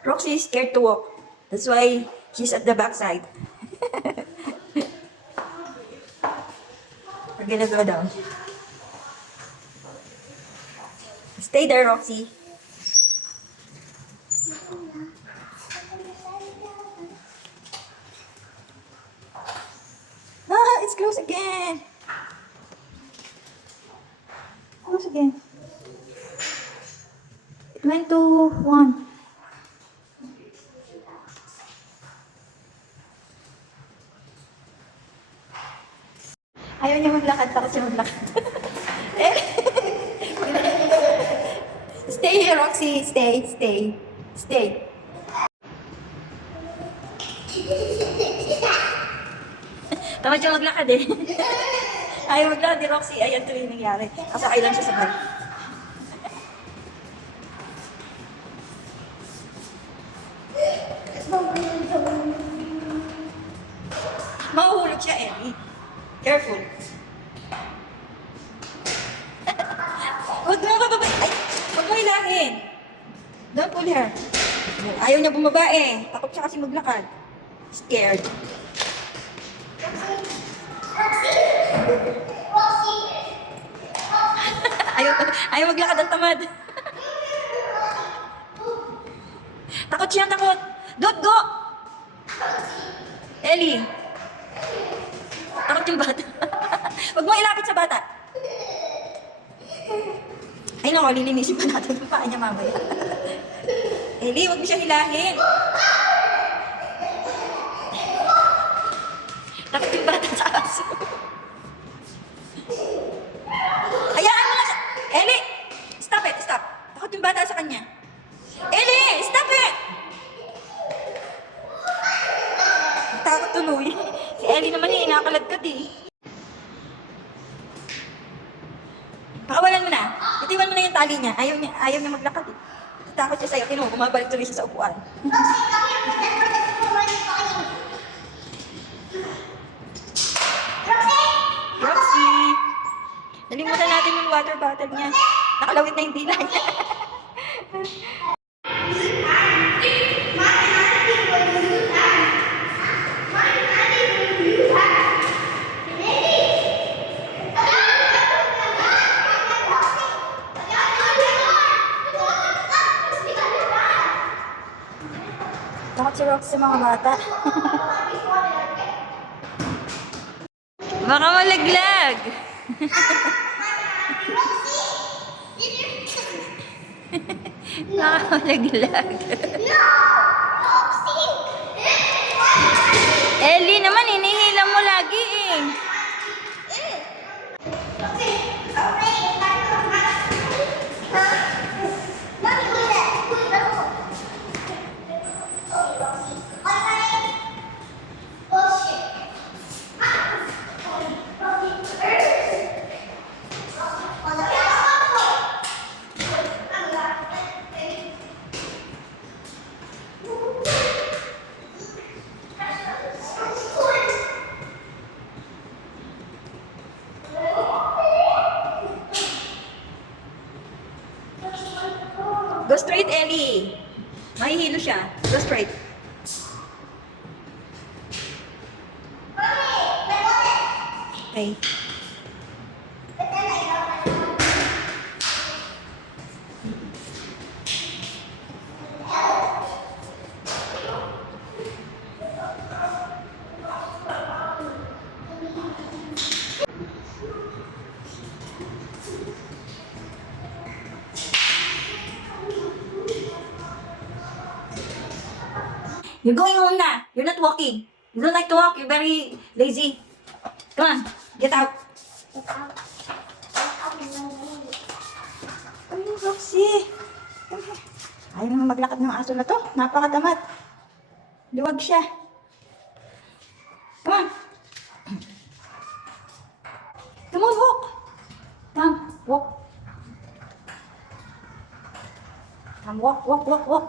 Roxy is scared to walk. That's why she's at the backside. We're gonna go down. Stay there, Roxy. Ah, it's close again. Close again. It went to 1. Ayaw niya maglakad, takot siya maglakad. Stay here, Roxy. Stay, stay, stay. Tamad siya maglakad eh. Ayaw maglakad ni Roxy. Ayan ito yung nangyari. Kasakay lang siya sa bike. Mahuhulog siya, Ellie. Careful. Huwag mo bababa. Ay, huwag mo hilahin. Don't pull her. Ayaw niya bumaba eh. Takot siya kasi maglakad. Scared. ayaw maglakad ang tamad. Takot siya, takot. Don't go! Ellie. Takot yung bata. Huwag mo ilapit sa bata. Ay naku, lilinisin pa natin yung paa niya mamaya. Ellie, huwag mo siya hilahin. Takot yung bata sa aso. Hayaan mo na siya. Ellie! Stop it, stop. Takot yung bata sa kanya. Ellie! Stop it! Takot tuloy. Si Ellie naman yung inakaladkad eh. Pakawalan mo na. Itiwan mo na yung tali niya. Ayaw niya maglakad eh. Takot siya sa'yo. Tinuha, bumabalik tuloy siya sa upuan. Roxy! Nalimutan natin yung water bottle niya. Nakalawit na yung dila niya. Takot si Roxy sa mga bata. Baka malaglag. Baka malaglag. Ellie naman, hinihila mo lagi eh. Go straight, Ellie. Mahihilo siya. Go straight. Okay. You're going home na. You're not walking. You don't like to walk. You're very lazy. Come on. Get out. Ay, Roxy. Ayaw naman maglakad ng aso na to. Napakatamad. Luwag siya. Come on. Come on, walk. Come, walk. Come, walk, walk, walk, walk.